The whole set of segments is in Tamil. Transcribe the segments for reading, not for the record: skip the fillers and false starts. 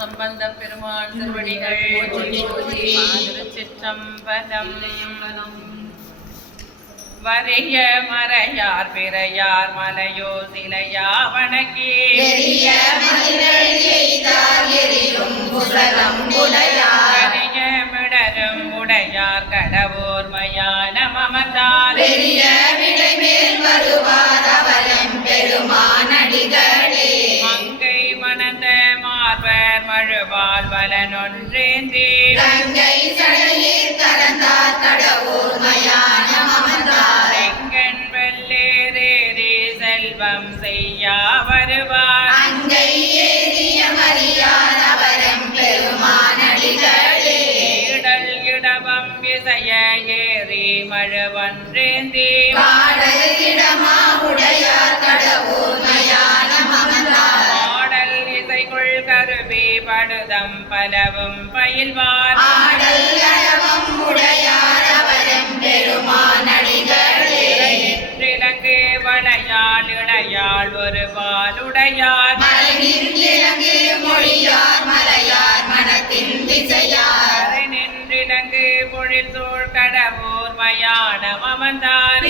சம்பந்த பெருமான் திருவடிகள் திருச்சிற்றம்பலம். வரிய மறையார் பிறையார் மலையோ சிலையா வணக்கி கரிய மிடரும் உடையார் கடவோர் மயான மமதார் மங்கை மணந்த மார்பர் மழுவால் வலனொன்றேந்தி செங்கண் வெள்ளேரேறி செல்வம் செய்யா வருவார் ஈடல் இடவம் இசைய ஏறி மழுவன்றேந்தி ஆடல் இசைக்குள் கருவி படுதம் பலவும் பயில்வார் இலங்கு வளையாள் இளையாள் ஒரு பாலுடையார் நின்றிலங்கு பொழில் சூழ் கடவோர் மயானம் அமர்ந்தார்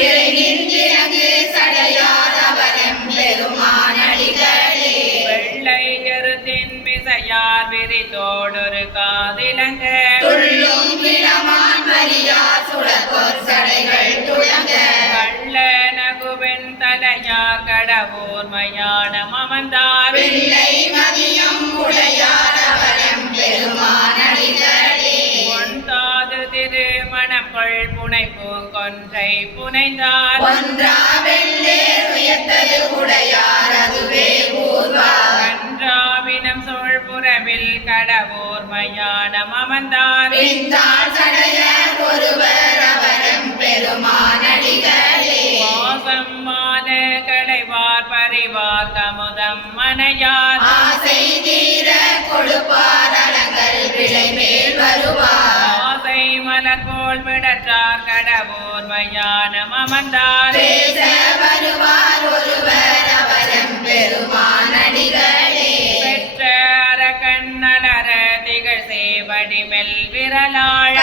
வெள்ளை எருத்தின் மிசையார் விரித்தோடொரு காதிலங்க கள்ள நகுவெண் தலையார் கடவோர் மயானம் அமர்ந்தார் பொன்தாது திருமணப்பள் புனைப்பு கொன்றை புனைந்தார் கன்றாவினம் சோழ் புறவில் கடவோர் மயானம் அமர்ந்தார் வாசம் மான களைவார் பறிவார் கமுதம் மனையார் ஆசை மலர் போல் விடற்றார் கடவோர் மயானம் அமர்ந்தார் பெற்ற அரக்கண் நலர திகழ் சேவடி மெல் விரலாள்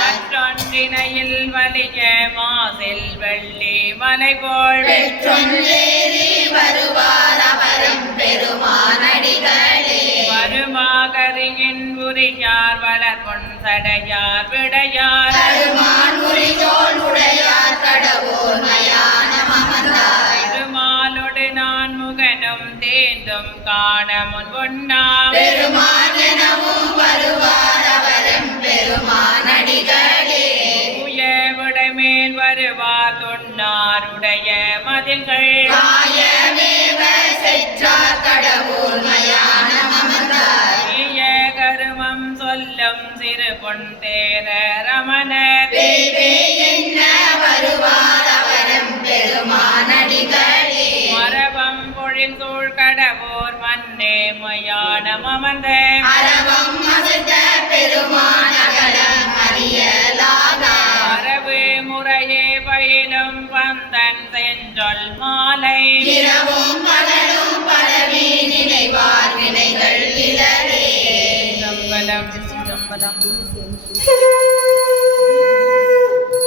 மற்றொன்றினையில் வலிய மாசில் வெள்ளி மலை போல் வருமாகரியின் உரியார் வளர் பொன் சடையார் விடையார் திருமாலோடு நான் முகனும் தேந்தும் காண முன் பொன்னாம் தூய விடைமேல் வருவார் தொன்னாருடைய மதில்கள் கருமம் சொல்லும் சிறு பொன் தேர ரமண மரபம் பொழில் சூழ் கடவோர் மன்னே மயானம் அமர்ந்த மரபு முறையே பயிலும் பந்தன் சென்றொல் மாலை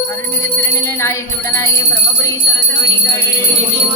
அருள்மிகு திருநிலை நாயகி உடனாகிய பிரம்மபுரீஸ்வரர் திருவடிகள்